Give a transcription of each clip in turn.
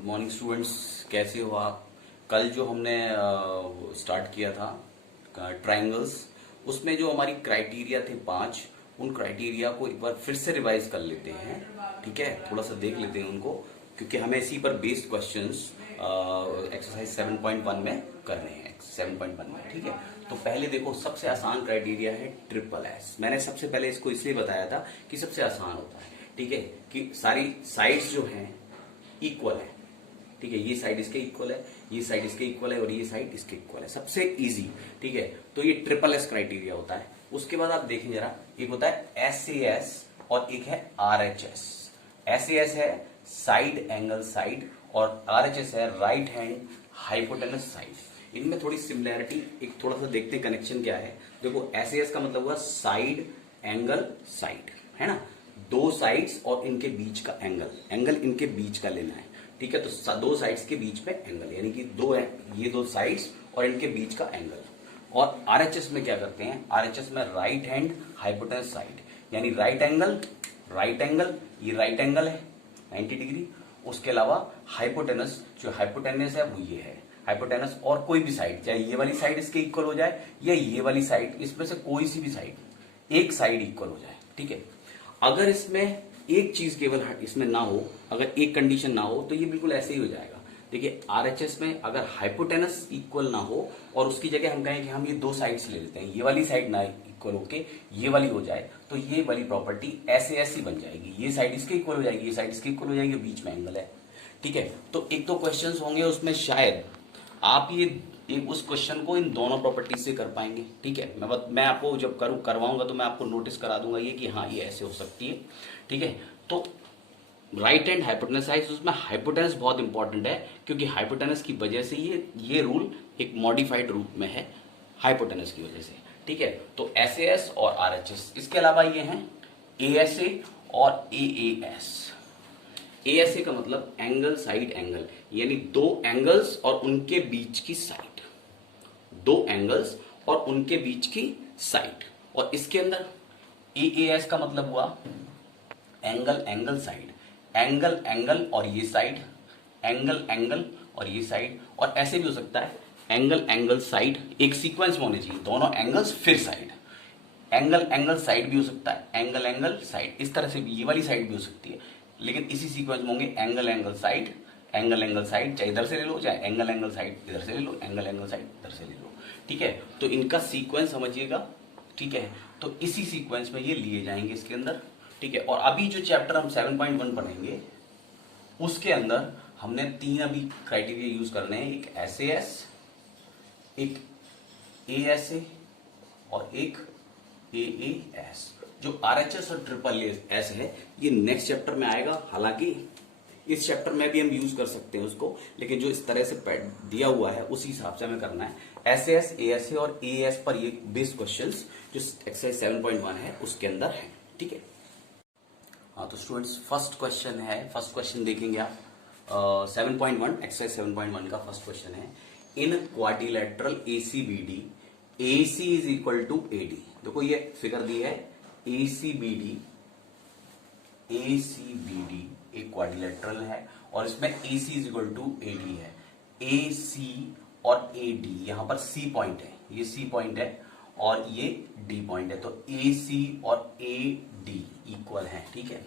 Good morning students, कैसे हो आप। कल जो हमने स्टार्ट किया था ट्राइंगल्स, उसमें जो हमारी क्राइटेरिया थे 5, उन क्राइटेरिया को एक बार फिर से रिवाइज कर लेते हैं। ठीक है, थोड़ा सा देख लेते हैं उनको, क्योंकि हमें इसी पर बेस्ड क्वेश्चंस एक्सरसाइज 7.1 में करने हैं। 7.1 में, ठीक है। तो पहले देखो, सबसे आसान क्राइटेरिया है ट्रिपल एस। मैंने सबसे पहले इसको इसलिए बताया था कि सबसे आसान होता है, ठीक है, कि सारी साइड्स जो हैं इक्वल है। ठीक है, ये साइड इसके इक्वल है, ये साइड इसके इक्वल है और ये साइड इसके इक्वल है, सबसे इजी। ठीक है, तो ये ट्रिपल एस क्राइटेरिया होता है। उसके बाद आप देखें जरा, एक होता है एसएएस और एक है आरएचएस। एसएएस है साइड एंगल साइड और आरएचएस है राइट हैंड हाइपोटेनस साइड। इनमें थोड़ी सिमिलैरिटी, एक थोड़ा सा देखते हैं कनेक्शन क्या है। देखो, एसएएस का मतलब हुआ साइड एंगल साइड, है ना, दो साइड्स और इनके बीच का एंगल, एंगल इनके बीच का लेना है। ठीक है, तो दो साइड्स के बीच में एंगल, यानी कि ये दो साइड्स और इनके बीच का एंगल। और आरएचएस में क्या करते हैं, आरएचएस में राइट हैंड हाइपोटेनस साइड, यानी राइट एंगल, ये राइट एंगल है 90 डिग्री। उसके अलावा हाइपोटेनस, जो हाइपोटेनस है वो ये है हाइपोटेनस, और कोई भी साइड, चाहे ये वाली साइड इसके इक्वल हो जाए या ये वाली साइड, इसमें से कोई सी भी साइड, एक साइड इक्वल हो जाए। ठीक है, अगर इसमें एक चीज केवल इसमें ना हो, अगर एक कंडीशन ना हो, तो ये बिल्कुल ऐसे ही हो जाएगा। देखिए, आरएचएस में अगर हाइपोटेनस इक्वल ना हो और उसकी जगह हम कहें कि हम ये दो साइड्स ले लेते हैं, ये वाली साइड ना इक्वल होके ये वाली हो जाए, तो ये वाली प्रॉपर्टी ऐसे ऐसी बन जाएगी। ये साइड इसके इक्वल हो जाएगी, ये साइड इसके इक्वल हो जाएगी, बीच में एंगल है। ठीक है, तो एक दो क्वेश्चन होंगे उसमें, शायद आप ये उस क्वेश्चन को इन दोनों प्रॉपर्टीज से कर पाएंगे। ठीक है, मैं आपको जब करवाऊंगा तो मैं आपको नोटिस करा दूंगा ये कि हाँ, ये ऐसे हो सकती है। ठीक है, तो राइट हैंड हाइपोटेनस साइड, उसमें हाइपोटेनस बहुत इंपॉर्टेंट है, क्योंकि हाइपोटेनस की वजह से ये रूल एक मॉडिफाइड रूप में है, हाइपोटेनस की वजह से। ठीक है, तो एसएएस और आरएचएस। इसके अलावा ये हैं एएसए और एएएस। एएसए का मतलब एंगल साइड एंगल, यानी दो एंगल्स और उनके बीच की साइड, दो एंगल्स और उनके बीच की साइड। और इसके अंदर एएएस का मतलब हुआ angle angle side, angle angle और ये साइड, एंगल एंगल और ये साइड। और ऐसे भी हो सकता है एंगल एंगल साइड, एक सीक्वेंस में होने चाहिए, दोनों एंगल्स फिर साइड, एंगल एंगल साइड भी हो सकता है, एंगल एंगल साइड, इस तरह से भी ये वाली साइड भी हो सकती है, लेकिन इसी सीक्वेंस में होंगे angle angle side, angle angle side, चाहे इधर से ले लो, चाहे एंगल एंगल साइड इधर से ले लो, एंगल एंगल साइड इधर से ले लो। ठीक है, तो इनका सीक्वेंस समझिएगा। ठीक है, तो इसी सीक्वेंस में ये लिए जाएंगे इसके अंदर। ठीक है, और अभी जो चैप्टर हम 7.1 पढ़ेंगे उसके अंदर हमने तीन अभी क्राइटेरिया यूज करने हैं, एक एसएएस, एक एएसए और एक एएएस। जो आरएचएस और ट्रिपल एस है ये नेक्स्ट चैप्टर में आएगा, हालांकि इस चैप्टर में भी हम यूज कर सकते हैं उसको, लेकिन जो इस तरह से दिया हुआ है उसी हिसाब से हमें करना है। एसएएस, एएसए और एएएस पर ये बेस्ड क्वेश्चंस जो एक्सरसाइज 7.1 है उसके अंदर है। ठीक है, हाँ, तो स्टूडेंट्स फर्स्ट क्वेश्चन है, फर्स्ट क्वेश्चन देखेंगे आप 7.1 एक्सरसाइज 7.1 का फर्स्ट क्वेश्चन है, in quadrilateral ACBD AC is equal to AD। देखो, ये फिगर दी है ACBD एक क्वाड्रिलेटरल है और इसमें AC is equal to AD है। AC और AD, यहां पर C पॉइंट है, ये C पॉइंट है और ये D पॉइंट है, तो AC और AD इक्वल है। ठीक है,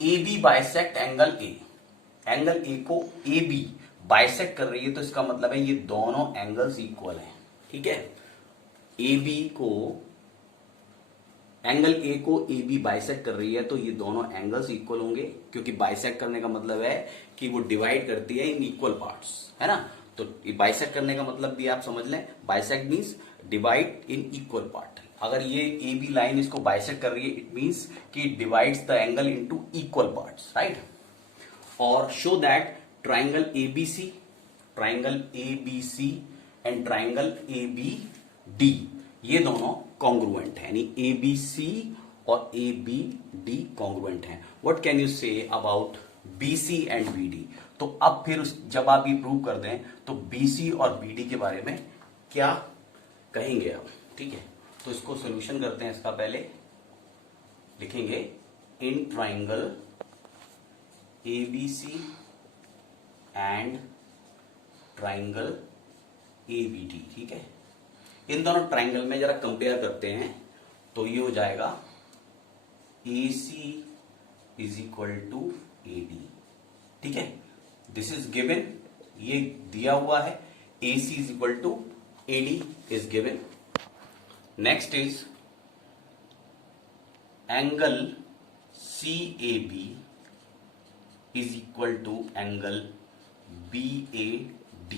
AB bisect angle A, angle A को AB बाइसेक्ट कर रही है, तो इसका मतलब है ये दोनों एंगल्स इक्वल हैं। ठीक है, AB को, एंगल A को AB बाइसेक्ट कर रही है, तो ये दोनों एंगल्स इक्वल होंगे, क्योंकि बाइसेक्ट करने का मतलब है कि वो डिवाइड करती है इन इक्वल पार्ट्स, है ना। तो बाइसेक्ट करने का मतलब भी आप समझ लें, bisect means divide in equal part. अगर ये AB लाइन इसको बाइसेक्ट कर रही है, इट मींस कि it divides the angle into equal parts, right. और show that triangle ABC and triangle ABD, ये दोनों कॉन्ग्रुएंट है, यानी ABC और ABD कॉन्ग्रुएंट हैं। What can you say about BC and BD? तो अब फिर जब आप ये प्रूव कर दें तो BC और BD के बारे में क्या कहेंगे आप? ठीक है, तो इसको सोल्यूशन करते हैं। इसका पहले लिखेंगे in triangle ABC and triangle ABD. ठीक है, इन दोनों ट्राइंगल में जरा कंपेयर करते हैं तो ये हो जाएगा AC is equal to AD। ठीक है, दिस इज गिवन, ये दिया हुआ है, AC is equal to AD is given. Next is angle CAB is equal to angle BAD।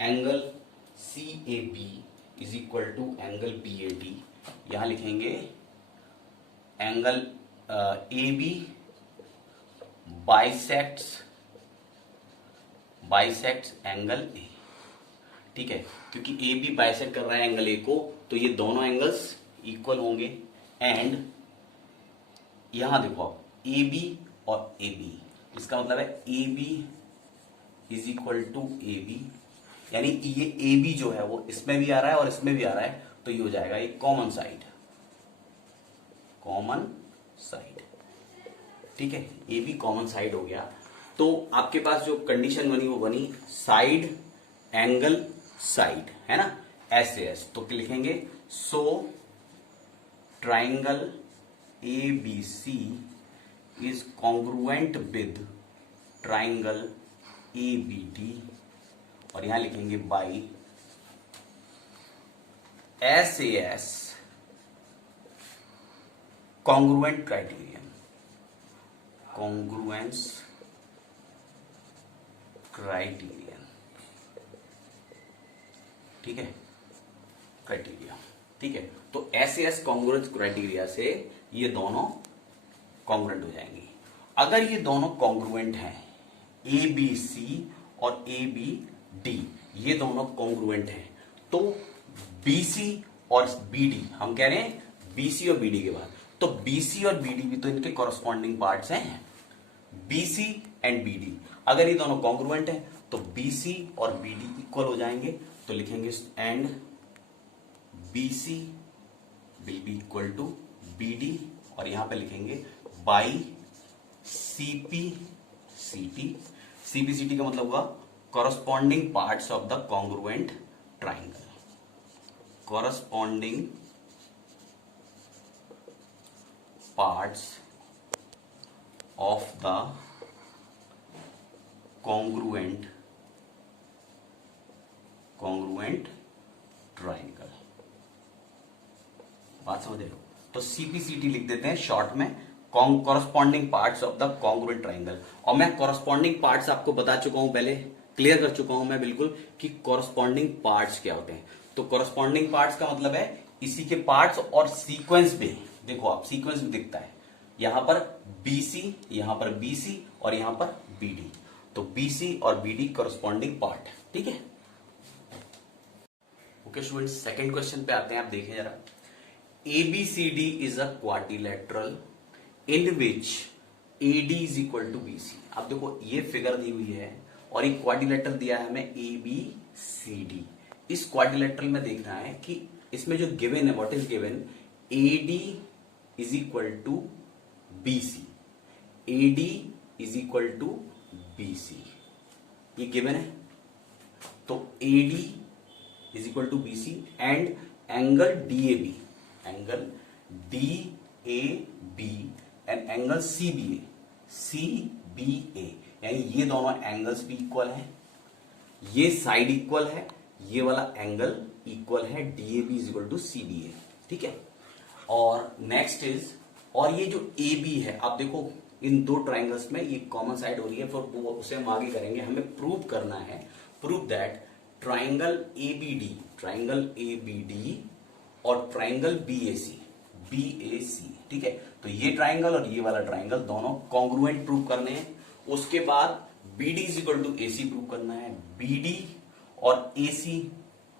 Angle CAB is equal to angle BAD, यहां लिखेंगे angle AB bisects angle A। ठीक है, क्योंकि AB bisect कर रहा है एंगल A को, तो ये दोनों एंगल्स इक्वल होंगे। एंड यहां देखो आप AB और AB, इसका मतलब है AB is equal to AB, यानी ये AB जो है वो इसमें भी आ रहा है और इसमें भी आ रहा है, तो ये हो जाएगा एक कॉमन साइड। ठीक है, AB कॉमन साइड हो गया। तो आपके पास जो कंडीशन बनी वो बनी साइड एंगल साइड, है ना, SAS। तो लिखेंगे so triangle ABC is congruent with triangle ABD, और यहां लिखेंगे by SAS congruent criterion, congruence criterion. ठीक है, क्राइटेरिया। ठीक है, तो SAS कॉन्ग्रुएंस क्राइटेरिया से ये दोनों कॉन्ग्रुएंट हो जाएंगे। अगर ये दोनों कॉन्ग्रुएंट हैं, ABC और ABD ये दोनों कॉन्ग्रुएंट हैं, तो BC और BD, हम कह रहे हैं BC और BD के बाद, तो BC और BD भी तो इनके कॉरस्पॉन्डिंग पार्ट्स हैं, BC एंड BD। अगर ये दोनों कॉन्ग्रुएंट हैं तो BC और BD इक्वल हो जाएंगे, तो लिखेंगे and BC will be equal to BD, और यहां पे लिखेंगे बाई CPCT। CPCT का मतलब होगा corresponding parts of the congruent triangle, corresponding parts of the congruent triangle. बात समझ रहे हो? तो CPCT लिख देते हैं शॉर्ट में, corresponding parts of the congruent triangle. और मैं कॉरस्पॉन्डिंग पार्ट्स आपको बता चुका हूं, पहले क्लियर कर चुका हूं मैं बिल्कुल कि कॉरस्पॉन्डिंग पार्ट्स क्या होते हैं। तो कॉरस्पॉन्डिंग पार्ट्स का मतलब है इसी के पार्ट्स और सीक्वेंस भी, देखो आप सीक्वेंस भी दिखता है, यहां पर BC, यहां पर BC और यहां पर BD, तो BC और BD कॉरस्पॉन्डिंग पार्ट। ठीक है, ओके स्टूडेंट्स, सेकंड क्वेश्चन पे आते हैं। आप देखें जरा, ABCD is a quadrilateral in which AD is equal to BC। अब देखो ये फिगर दी हुई है और एक क्वाड्रिलेटरल दिया है हमें ABCD। इस क्वाड्रिलेटरल में देखना है कि इसमें जो गिवन है, what is given, AD is equal to BC, AD is equal to BC, ये गिवन है। तो AD is equal to BC and angle DAB, angle DAB and angle CBA, यानी ये दोनों एंगल्स भी इक्वल हैं, ये साइड इक्वल है, ये वाला एंगल इक्वल है, DAB is equal to CBA। ठीक है, और नेक्स्ट इज, और ये जो AB है, आप देखो इन दो ट्राइंगल्स में ये कॉमन साइड हो रही है, फिर उसे हम आगे करेंगे। हमें प्रूव करना है, प्रूव दैट ट्राइंगल ABD और ट्राइंगल BAC, ठीक है। तो ये ट्राइंगल और ये वाला ट्राइंगल दोनों कॉन्ग्रुएंट प्रूव करने हैं। उसके बाद BD is equal to AC prove करना है, BD और AC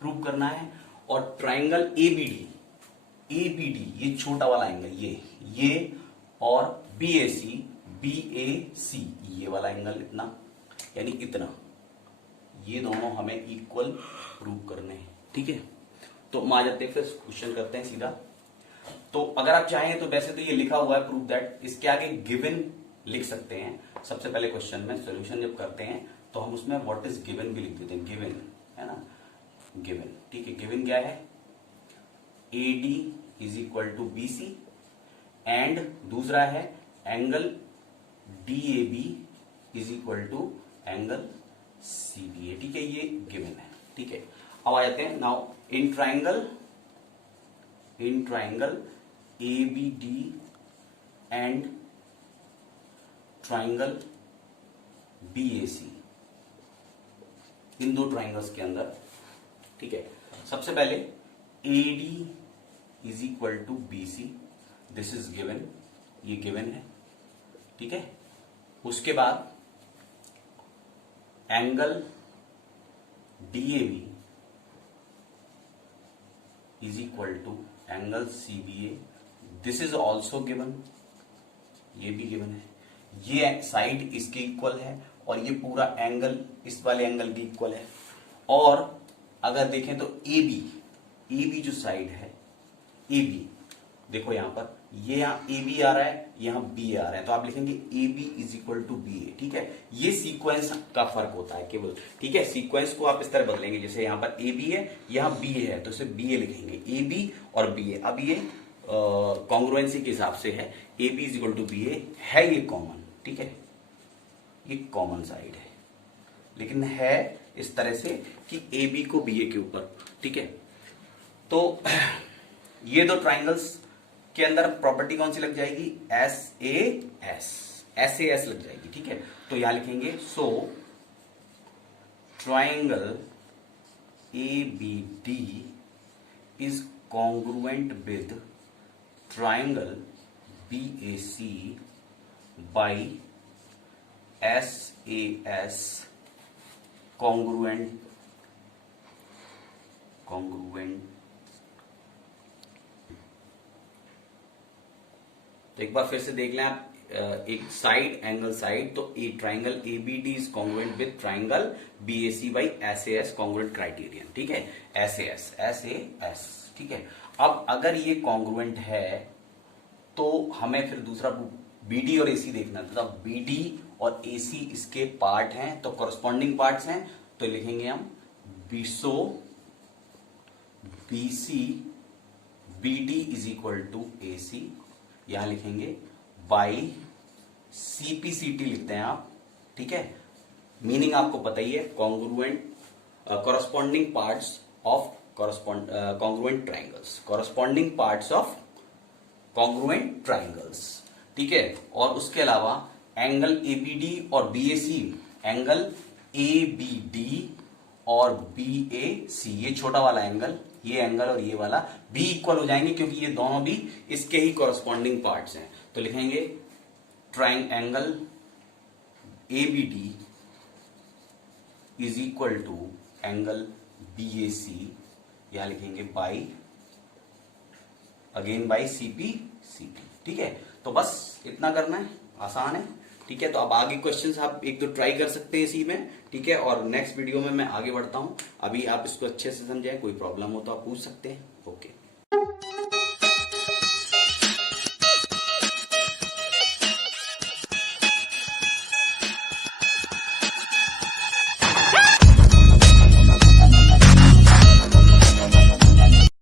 प्रूव करना है, और ट्राइंगल ABD ये छोटा वाला एंगल, ये और BAC ये वाला एंगल इतना, यानी इतना, ये दोनों हमें इक्वल प्रूव करने हैं। ठीक है, तो हम आ जाते हैं, फिर क्वेश्चन करते हैं सीधा। तो अगर आप चाहें तो वैसे तो ये लिखा हुआ है प्रूव दैट, इसके आगे गिवन लिख सकते हैं। सबसे पहले क्वेश्चन में सोल्यूशन जब करते हैं तो हम उसमें व्हाट इज गिवन भी लिख देते हैं, गिवन है ना, गिवन। ठीक है, गिवन क्या है, AD is equal to BC and दूसरा है angle DAB is equal to angle CBA। ठीक है, ये गिवन है। ठीक है, अब आ जाते हैं now in triangle ABD and triangle BAC, इन दो ट्राइंगल्स के अंदर। ठीक है, सबसे पहले AD is equal to BC, this is given, ये गिवन है। ठीक है, उसके बाद angle DAB is equal to angle CBA, this is also given, ये भी गिवन है। ये साइड इसके इक्वल है और ये पूरा एंगल इस वाले एंगल के इक्वल है। और अगर देखें तो AB जो साइड है, AB देखो यहां पर, ये यहाँ AB आ रहा है, यहाँ BA आ रहा है, तो आप लिखेंगे AB is equal to BA। ठीक है, ये सीक्वेंस का फर्क होता है केवल। ठीक है, सीक्वेंस को आप इस तरह बदलेंगे, जैसे यहाँ पर AB है, यहाँ BA है, तो इसे BA लिखेंगे, AB और BA। अब ये कॉन्ग्रुएंसी के हिसाब से है, AB is equal to BA है, ये कॉमन। ठीक है, ये कॉमन साइड है, लेकिन है इस तरह से कि AB को BA के ऊपर। ठीक है, तो ये दो ट्राइंगल्स के अंदर प्रॉपर्टी कौन सी लग जाएगी, SAS लग जाएगी। ठीक है, तो यहां लिखेंगे so triangle ABD is congruent with triangle BAC by SAS congruent तो एक बार फिर से देख लें आप, एक साइड एंगल साइड, तो एक triangle ABD is congruent with triangle BAC by SAS congruent criterion. ठीक है, SAS। ठीक है, अब अगर ये कॉन्ग्रुएंट है तो हमें फिर दूसरा BD और AC देखना था। BD और AC इसके पार्ट हैं, तो कॉरस्पॉन्डिंग पार्ट्स हैं, तो लिखेंगे हम BC BD is equal to AC, यहां लिखेंगे बाई CPCT लिखते हैं आप। ठीक है, मीनिंग आपको पता ही है, congruent corresponding parts of congruent triangles, corresponding parts of congruent triangles. ठीक है, और उसके अलावा एंगल ABD और BAC, एंगल ABD और BAC, ये छोटा वाला एंगल, ये एंगल और ये वाला भी इक्वल हो जाएंगे, क्योंकि ये दोनों भी इसके ही कॉरस्पॉन्डिंग पार्ट्स हैं। तो लिखेंगे angle ABD is equal to angle BAC, यहां लिखेंगे बाई CPCT। ठीक है, तो बस इतना करना है, आसान है। ठीक है, तो अब आगे क्वेश्चंस आप एक दो ट्राई कर सकते हैं इसी में। ठीक है, और नेक्स्ट वीडियो में मैं आगे बढ़ता हूं। अभी आप इसको अच्छे से समझें, कोई प्रॉब्लम हो तो आप पूछ सकते हैं। ओके।